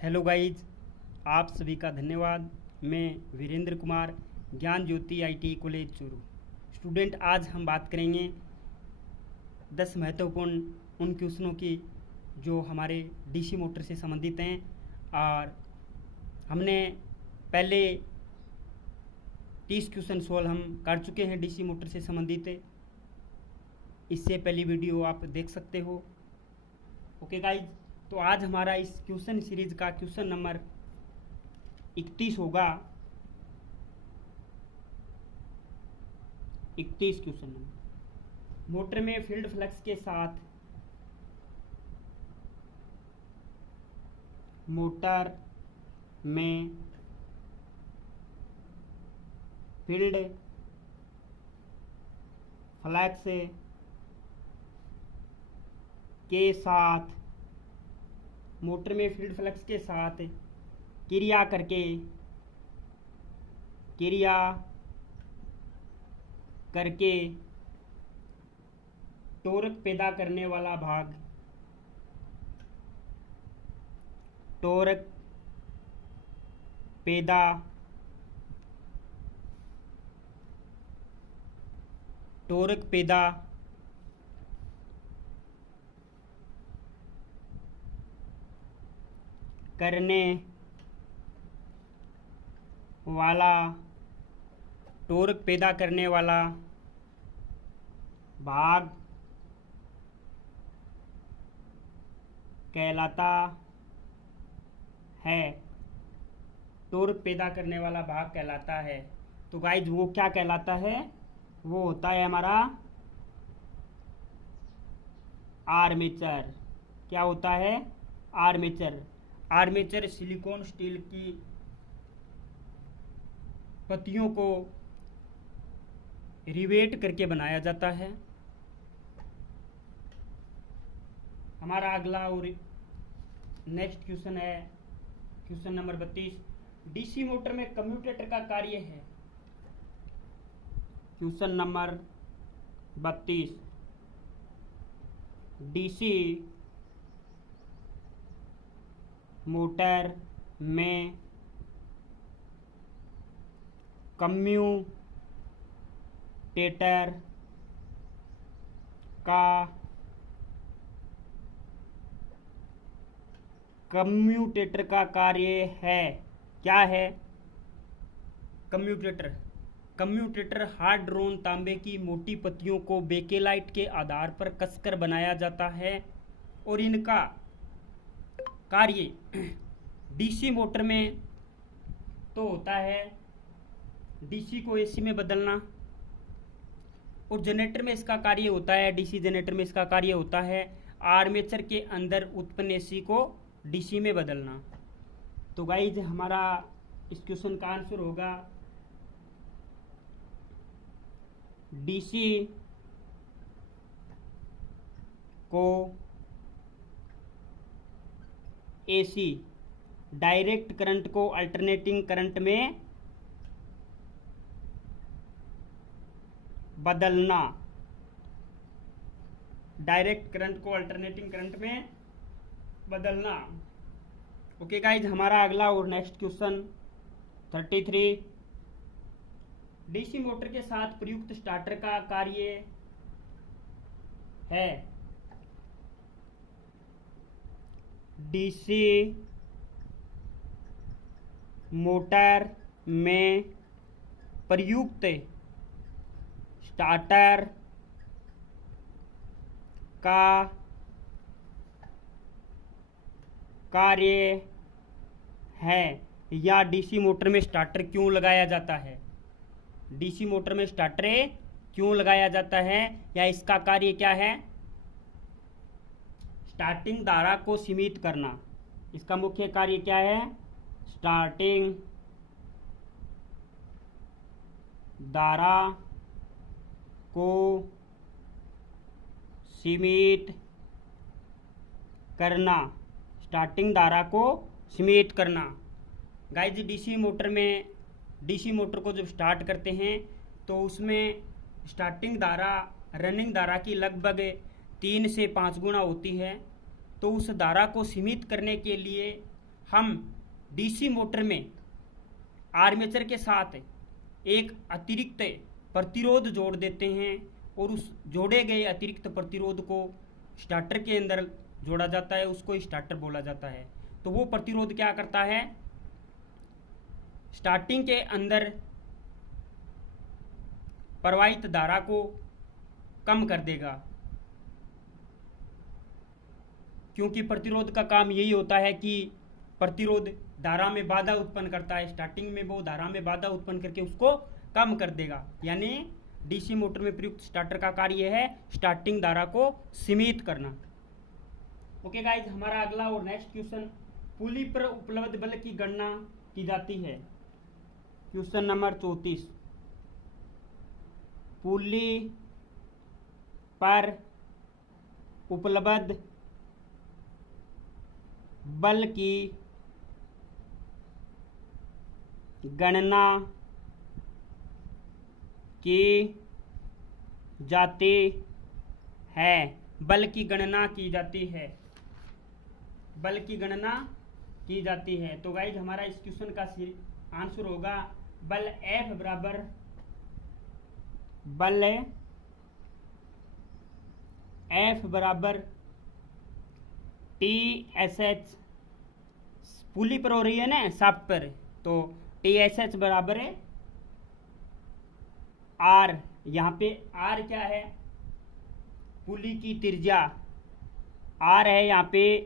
Hello guys, आप सभी का धन्यवाद। मैं वीरेंद्र कुमार, ज्ञान ज्योति आईटी कॉलेज चूरू स्टूडेंट। आज हम बात करेंगे 10 महत्वपूर्ण उन क्वेश्चनों की जो हमारे डीसी मोटर से संबंधित हैं। और हमने पहले 30 क्वेश्चन सोल्व हम कर चुके हैं डीसी मोटर से संबंधित। इससे पहली वीडियो आप देख सकते हो। ओके गाइज, तो आज हमारा इस क्वेश्चन सीरीज का क्वेश्चन नंबर 31 होगा। 31 क्वेश्चन नंबर। मोटर में फील्ड फ्लक्स के साथ मोटर में फील्ड फ्लक्स के साथ मोटर में फील्ड फ्लक्स के साथ क्रिया करके टॉर्क पैदा करने वाला भाग टॉर्क पैदा करने वाला भाग कहलाता है। टॉर्क पैदा करने वाला भाग कहलाता है। तो गाइज वो क्या कहलाता है? वो होता है हमारा आर्मेचर। क्या होता है? आर्मेचर। आर्मेचर सिलिकॉन स्टील की पत्तियों को रिवेट करके बनाया जाता है। हमारा अगला और नेक्स्ट क्वेश्चन है क्वेश्चन नंबर 32। डीसी मोटर में कम्यूटेटर का कार्य है। Question number 32। डीसी मोटर में कम्यूटेटर का कार्य है। क्या है कम्यूटेटर हार्ड ड्रोन तांबे की मोटी पत्तियों को बेकेलाइट के आधार पर कसकर बनाया जाता है और इनका कार्य डीसी मोटर में तो होता है डीसी को एसी में बदलना, और जनरेटर में इसका कार्य होता है डीसी जनरेटर में इसका कार्य होता है आर्मेचर के अंदर उत्पन्न एसी को डीसी में बदलना। तो गाइज हमारा इस क्वेश्चन का आंसर होगा डीसी को एसी डायरेक्ट करंट को अल्टरनेटिंग करंट में बदलना। डायरेक्ट करंट को अल्टरनेटिंग करंट में बदलना। ओके गाइज, हमारा अगला और नेक्स्ट क्वेश्चन 33। डीसी मोटर के साथ प्रयुक्त स्टार्टर का कार्य है। डीसी मोटर में प्रयुक्त स्टार्टर का कार्य है। या डीसी मोटर में स्टार्टर क्यों लगाया जाता है? डीसी मोटर में स्टार्टर क्यों लगाया जाता है या इसका कार्य क्या है? स्टार्टिंग धारा को सीमित करना। इसका मुख्य कार्य क्या है? स्टार्टिंग धारा को सीमित करना। स्टार्टिंग धारा को सीमित करना। गाइज डीसी मोटर को जब स्टार्ट करते हैं तो उसमें स्टार्टिंग धारा रनिंग धारा की लगभग 3 से 5 गुना होती है। तो उस धारा को सीमित करने के लिए हम डीसी मोटर में आर्मेचर के साथ एक अतिरिक्त प्रतिरोध जोड़ देते हैं और उस जोड़े गए अतिरिक्त प्रतिरोध को स्टार्टर के अंदर जोड़ा जाता है, उसको स्टार्टर बोला जाता है। तो वो प्रतिरोध क्या करता है, स्टार्टिंग के अंदर प्रवाहित धारा को कम कर देगा, क्योंकि प्रतिरोध का काम यही होता है कि प्रतिरोध धारा में बाधा उत्पन्न करता है। स्टार्टिंग में वो धारा में बाधा उत्पन्न करके उसको कम कर देगा। यानी डीसी मोटर में प्रयुक्त स्टार्टर का कार्य है स्टार्टिंग धारा को सीमित करना। ओके गाइज, हमारा अगला और नेक्स्ट क्वेश्चन, पुली पर उपलब्ध बल की गणना की जाती है। क्वेश्चन नंबर 34, पुली पर उपलब्ध बल की गणना की जाती है। बल की गणना की जाती है, बल की गणना की जाती है। तो गाइज हमारा इस क्वेश्चन का आंसर होगा बल F बराबर बल F बराबर TSH, पुली पर हो रही है ना शाफ्ट पर, तो TSH बराबर है R। यहाँ पे R क्या है, पुली की त्रिज्या R है, यहाँ पे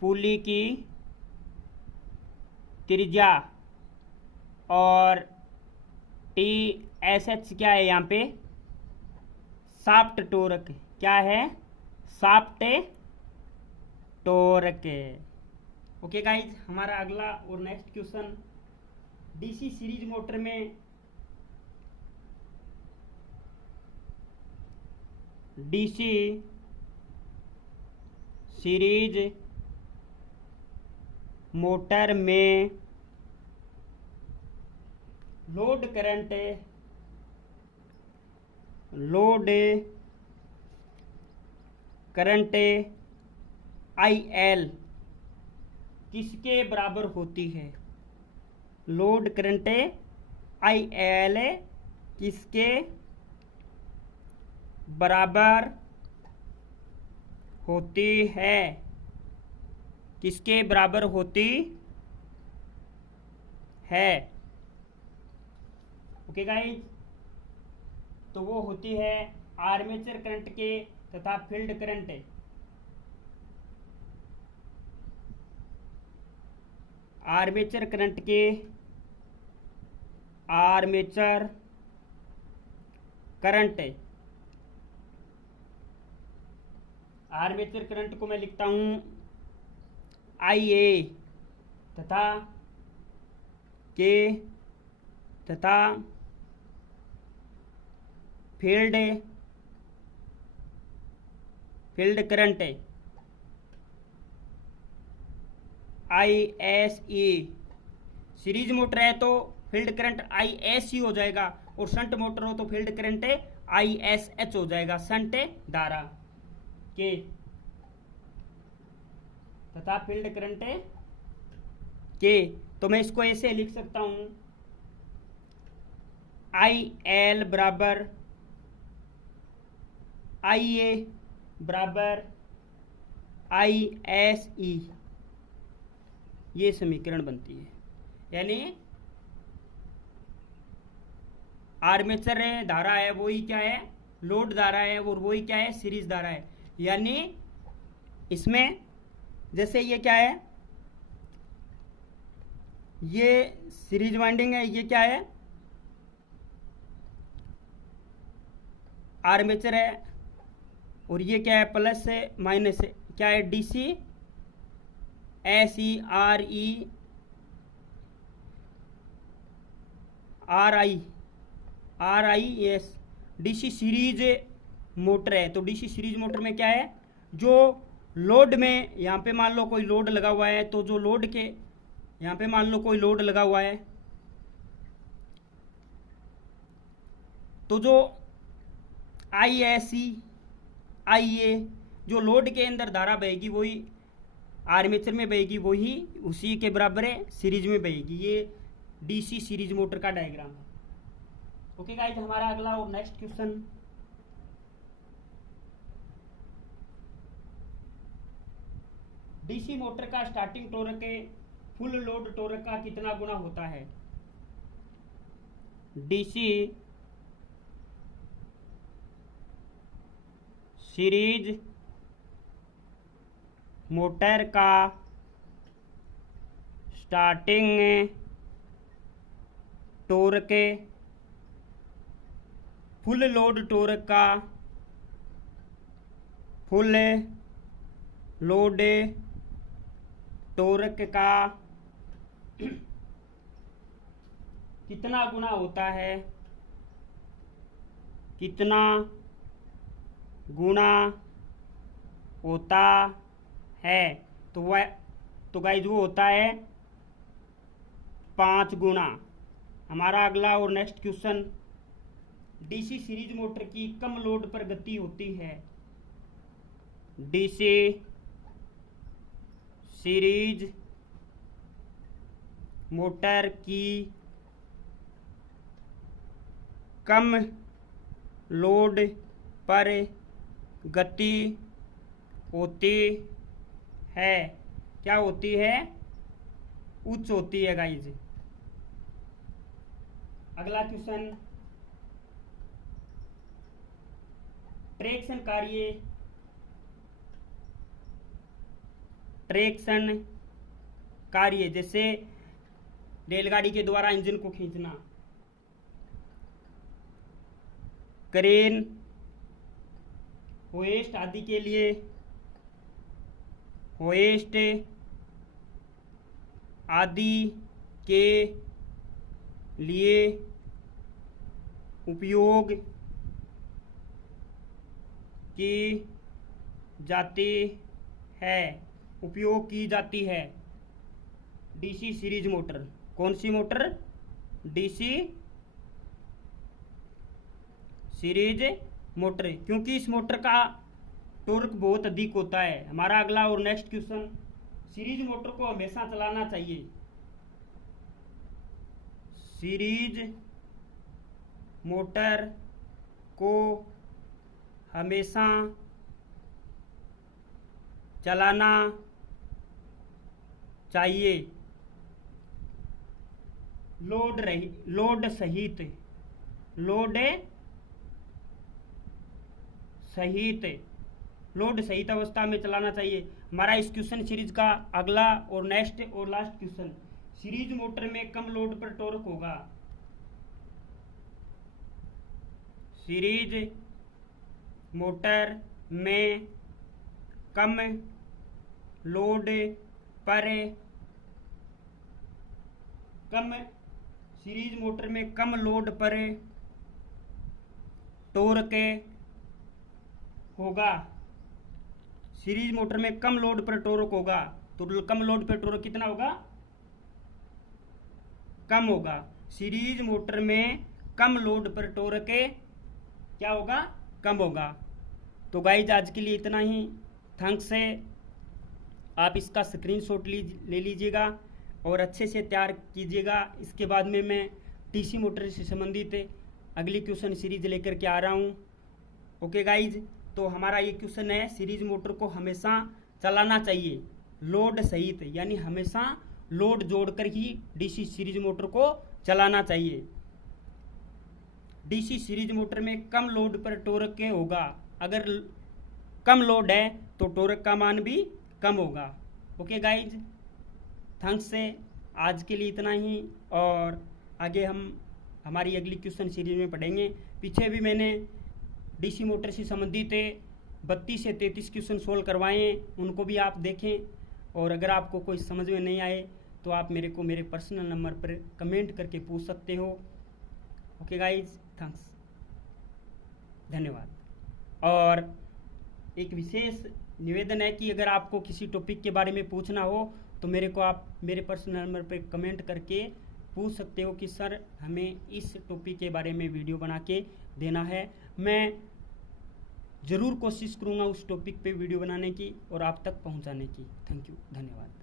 पुली की त्रिज्या, और TSH क्या है, यहाँ पे शाफ्ट टोरक। क्या है, शाफ्ट टोरक। ओके गाइज, हमारा अगला और next question, DC series motor में डीसी सीरीज मोटर में लोड करंट IL किसके बराबर होती है। लोड करंट IL किसके बराबर होती है, किसके बराबर होती है। ओके गाइज, तो वो होती है आर्मेचर करंट के तथा फील्ड करंट। आर्मेचर करंट के, आर्मेचर करंट, आर्मेचर करंट को मैं लिखता हूं IA तथा K तथा field current ISE। Series motor है तो फील्ड करंट ISE हो जाएगा, और शंट मोटर हो तो फील्ड करंट ISH हो जाएगा, शंट धारा के तथा फील्ड करंट के। तो मैं इसको ऐसे लिख सकता हूं IL बराबर IA बराबर ISE, ये समीकरण बनती है। यानी आर्मेचर धारा है वही क्या है, लोड धारा है, और वही क्या है, सीरीज धारा है। यानी इसमें जैसे ये क्या है, ये सीरीज वाइंडिंग है, ये क्या है, आर्मेचर है, और ये क्या है, प्लस है माइनस है, क्या है, DC SERERIS DC series motor है। तो डीसी सीरीज मोटर में क्या है, जो लोड में यहाँ पे मान लो कोई लोड लगा हुआ है, तो जो लोड के यहाँ पे मान लो कोई लोड लगा हुआ है, तो जो ISE IA जो लोड के अंदर धारा बहेगी वही आर्मेचर में बहेगी वही उसी के बराबर है सीरीज में बहेगी। ये डीसी सीरीज मोटर का डायग्राम है। ओके गाइज, हमारा अगला और नेक्स्ट क्वेश्चन, डीसी मोटर का starting torque full load torque का कितना गुना होता है? डीसी सीरीज मोटर का starting torque full load torque का फुल लोड टॉर्क का कितना गुना होता है? कितना गुना होता है? तो गाइज वो होता है 5 गुना। हमारा अगला और next question, DC series motor की कम लोड पर गति होती है। डीसी सीरीज मोटर की कम लोड पर गति होती है। क्या होती है? उच्च होती है गाइज। अगला क्वेश्चन, ट्रैक्शन कार्य जैसे रेलगाड़ी के द्वारा इंजन को खींचना, क्रेन, होइस्ट आदि के लिए, होइस्ट आदि के लिए उपयोग की जाती है। उपयोग की जाती है डीसी सीरीज मोटर। कौन सी मोटर? डीसी सीरीज मोटर, क्योंकि इस मोटर का टॉर्क बहुत अधिक होता है। हमारा अगला और नेक्स्ट क्वेश्चन, सीरीज मोटर को हमेशा चलाना चाहिए। सीरीज मोटर को हमेशा चलाना चाहिए। लोड सहित अवस्था में चलाना चाहिए। हमारा इस क्वेश्चन सीरीज का अगला और नेक्स्ट और लास्ट क्वेश्चन, सीरीज मोटर में कम लोड पर टॉर्क होगा। सीरीज मोटर में कम लोड पर सीरीज मोटर में कम लोड पर टॉर्क होगा। सीरीज मोटर में कम लोड पर टॉर्क होगा, तो कम लोड पर टॉर्क कितना होगा? कम होगा। सीरीज मोटर में कम लोड पर टॉर्क क्या होगा? कम होगा। तो गाइज आज के लिए इतना ही। थैंक्स है। आप इसका स्क्रीनशॉट ले लीजिएगा और अच्छे से तैयार कीजिएगा। इसके बाद में मैं डीसी मोटर से संबंधित अगली क्वेश्चन सीरीज लेकर के आ रहा हूँ। ओके गाइज, तो हमारा ये क्वेश्चन है, सीरीज मोटर को हमेशा चलाना चाहिए लोड सहित, यानी हमेशा लोड जोड़कर ही डीसी सीरीज मोटर को चलाना चाहिए। डीसी सीरीज मोटर में कम लोड पर टॉर्क होगा। अगर कम लोड है तो टॉर्क का मान भी कम होगा। ओके गाइज, थैंक्स से आज के लिए इतना ही, और आगे हम हमारी अगली क्वेश्चन सीरीज में पढ़ेंगे। पीछे भी मैंने डीसी मोटर से संबंधित 32 से 33 क्वेश्चन सोल्व करवाए हैं, उनको भी आप देखें। और अगर आपको कोई समझ में नहीं आए तो आप मेरे पर्सनल नंबर पर कमेंट करके पूछ सकते हो। ओके गाइज, थैंक्स, धन्यवाद। और एक विशेष निवेदन है कि अगर आपको किसी टॉपिक के बारे में पूछना हो तो आप मेरे पर्सनल नंबर पर कमेंट करके पूछ सकते हो कि सर हमें इस टॉपिक के बारे में वीडियो बना के देना है। मैं ज़रूर कोशिश करूँगा उस टॉपिक पे वीडियो बनाने की और आप तक पहुँचाने की। थैंक यू, धन्यवाद।